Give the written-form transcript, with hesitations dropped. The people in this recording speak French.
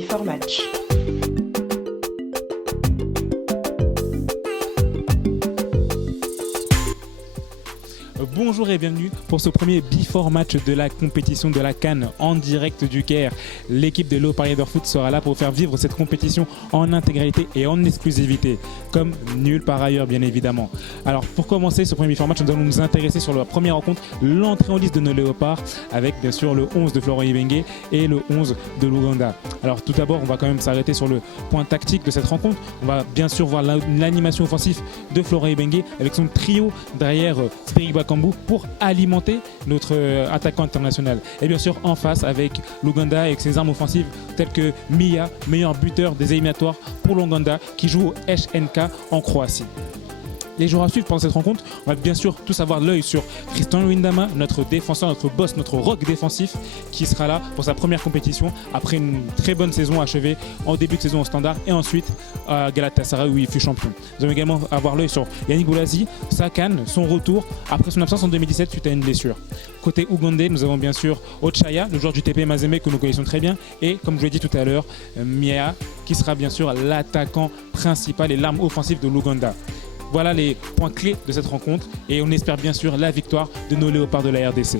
Before Match. Bonjour et bienvenue pour ce premier Before Match de la compétition de la CAN en direct du Caire. L'équipe de Léopard Leader Foot sera là pour faire vivre cette compétition en intégralité et en exclusivité, comme nulle part ailleurs bien évidemment. Alors pour commencer ce premier Before Match, nous allons nous intéresser sur la première rencontre, l'entrée en liste de nos Léopards, avec bien sûr le 11 de Florent Ibenge et le 11 de l'Ouganda. Alors tout d'abord, on va quand même s'arrêter sur le point tactique de cette rencontre. On va bien sûr voir l'animation offensive de Florent Ibenge avec son trio derrière Frédéric Bakambu pour alimenter notre attaquant international. Et bien sûr en face avec l'Ouganda avec ses armes offensives telles que Mia, meilleur buteur des éliminatoires pour l'Ouganda qui joue au SNK en Croatie. Les jours à suivre pendant cette rencontre, on va bien sûr tous avoir l'œil sur Christian Luyendama, notre défenseur, notre boss, notre rock défensif qui sera là pour sa première compétition après une très bonne saison achevée en début de saison au Standard et ensuite à Galatasaray où il fut champion. Nous allons également avoir l'œil sur Yannick Boulazi, sa CAN, son retour après son absence en 2017 suite à une blessure. Côté ougandais, nous avons bien sûr Ochaya, le joueur du TP Mazembe que nous connaissons très bien et comme je l'ai dit tout à l'heure, Mia qui sera bien sûr l'attaquant principal et l'arme offensive de l'Ouganda. Voilà les points clés de cette rencontre et on espère bien sûr la victoire de nos Léopards de la RDC.